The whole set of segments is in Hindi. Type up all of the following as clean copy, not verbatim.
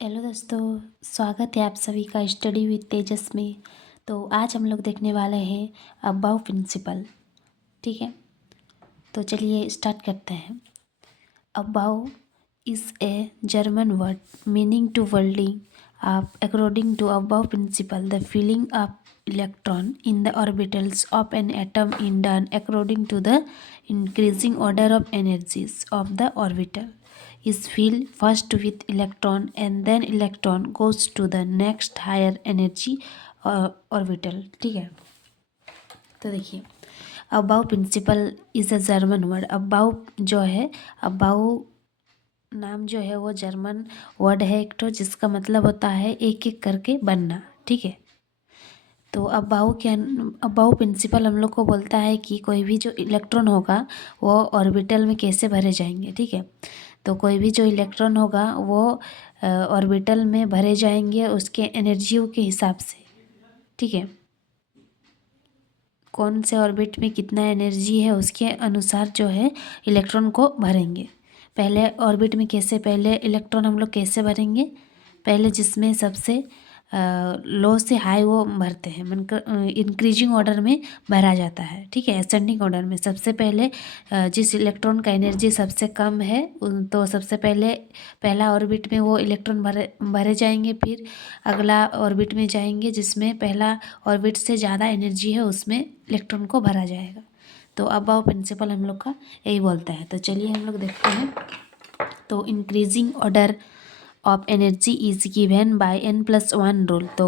हेलो दोस्तों, स्वागत है आप सभी का स्टडी विद तेजस में। तो आज हम लोग देखने वाले हैं अबाव प्रिंसिपल। ठीक है, तो चलिए स्टार्ट करते हैं। Aufbau is a German word meaning to building up according to above principle the filling of electron in the orbitals of an atom is done according to the increasing order of energies of the orbital is filled first with electron and then electron goes to the next higher energy orbital। ठीक है, तो देखिए Aufbau principle is a German word. Aufbau जो है, अबाव नाम जो है वो जर्मन वर्ड है एक तो, जिसका मतलब होता है एक एक करके बनना। ठीक है, तो अबाव प्रिंसिपल हम लोग को बोलता है कि कोई भी जो इलेक्ट्रॉन होगा वो ऑर्बिटल में कैसे भरे जाएंगे। ठीक है, तो कोई भी जो इलेक्ट्रॉन होगा वो ऑर्बिटल में भरे जाएंगे उसके एनर्जियों के हिसाब से। ठीक है, कौन से ऑर्बिट में कितना एनर्जी है उसके अनुसार जो है इलेक्ट्रॉन को भरेंगे। पहले ऑर्बिट में कैसे, पहले इलेक्ट्रॉन हम लोग कैसे भरेंगे, पहले जिसमें सबसे लो से हाई वो भरते हैं, मतलब इंक्रीजिंग ऑर्डर में भरा जाता है। ठीक है, असेंडिंग ऑर्डर में सबसे पहले जिस इलेक्ट्रॉन का एनर्जी सबसे कम है तो सबसे पहले पहला ऑर्बिट में वो इलेक्ट्रॉन भरे जाएंगे, फिर अगला ऑर्बिट में जाएंगे जिसमें पहला ऑर्बिट से ज़्यादा एनर्जी है उसमें इलेक्ट्रॉन को भरा जाएगा। तो अबाव प्रिंसिपल हम लोग का यही बोलता है। तो चलिए हम लोग देखते हैं। तो increasing order of energy is given by n+1 rule. तो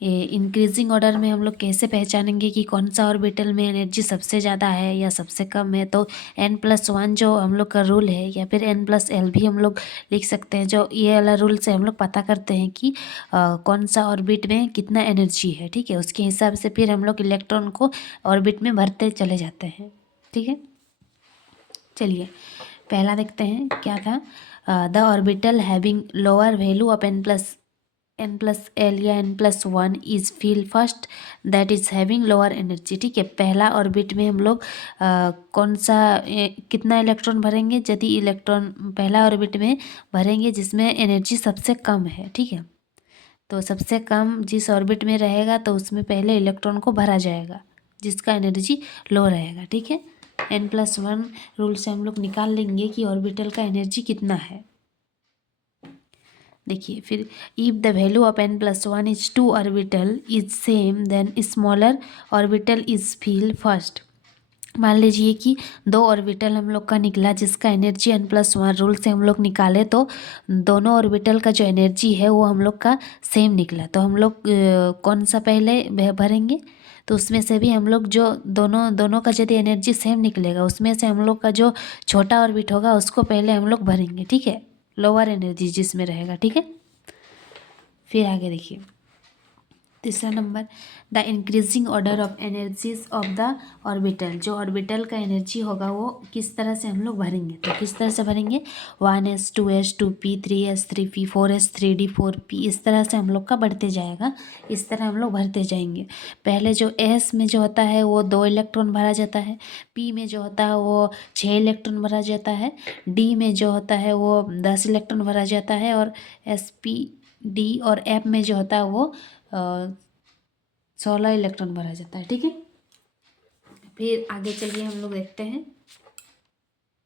इंक्रीजिंग ऑर्डर में हम लोग कैसे पहचानेंगे कि कौन सा ऑर्बिटल में एनर्जी सबसे ज़्यादा है या सबसे कम है। तो n+1 जो हम लोग का रूल है, या फिर n+l भी हम लोग लिख सकते हैं, जो ये वाला रूल से हम लोग पता करते हैं कि कौन सा ऑर्बिट में कितना एनर्जी है। ठीक है, उसके हिसाब से फिर हम लोग इलेक्ट्रॉन को ऑर्बिट में भरते चले जाते हैं। ठीक है, चलिए पहला देखते हैं क्या था। The orbital having lower value of n+l या n+1 is fill first that is having lower energy. ठीक है, पहला ऑर्बिट में हम लोग कौन सा कितना इलेक्ट्रॉन भरेंगे, यदि इलेक्ट्रॉन पहला ऑर्बिट में भरेंगे जिसमें एनर्जी सबसे कम है। ठीक है, तो सबसे कम जिस ऑर्बिट में रहेगा तो उसमें पहले इलेक्ट्रॉन को भरा जाएगा जिसका एनर्जी लो रहेगा। ठीक है, n+1 रूल से हम लोग निकाल लेंगे कि ऑर्बिटल का एनर्जी कितना है। देखिए फिर, if the value of n+1 is 2 orbital is same then smaller orbital is fill first. मान लीजिए कि दो ऑर्बिटल हम लोग का निकला जिसका एनर्जी n+1 रूल से हम लोग निकाले, तो दोनों ऑर्बिटल का जो एनर्जी है वो हम लोग का सेम निकला। तो हम लोग कौन सा पहले भरेंगे, तो उसमें से भी हम लोग जो दोनों का यदि एनर्जी सेम निकलेगा उसमें से हम लोग का जो छोटा ऑर्बिट होगा उसको पहले हम लोग भरेंगे। ठीक है, लोअर एनर्जी जिसमें रहेगा। ठीक है, फिर आगे देखिए तीसरा number, the increasing order of energies of the orbital. जो ऑर्बिटल का एनर्जी होगा वो किस तरह से हम लोग भरेंगे, तो किस तरह से भरेंगे, 1s 2s 2p 3s 3p 4s 3d 4p, इस तरह से हम लोग का बढ़ते जाएगा। इस तरह हम लोग भरते जाएंगे। पहले जो s में जो होता है वो 2 इलेक्ट्रॉन भरा जाता है, p में जो होता है वो 6 इलेक्ट्रॉन भरा जाता है, d में जो होता है वो 10 इलेक्ट्रॉन भरा जाता है, और sp d और f में जो होता है वो 16 इलेक्ट्रॉन भरा जाता है। ठीक है, फिर आगे चलिए हम लोग देखते हैं।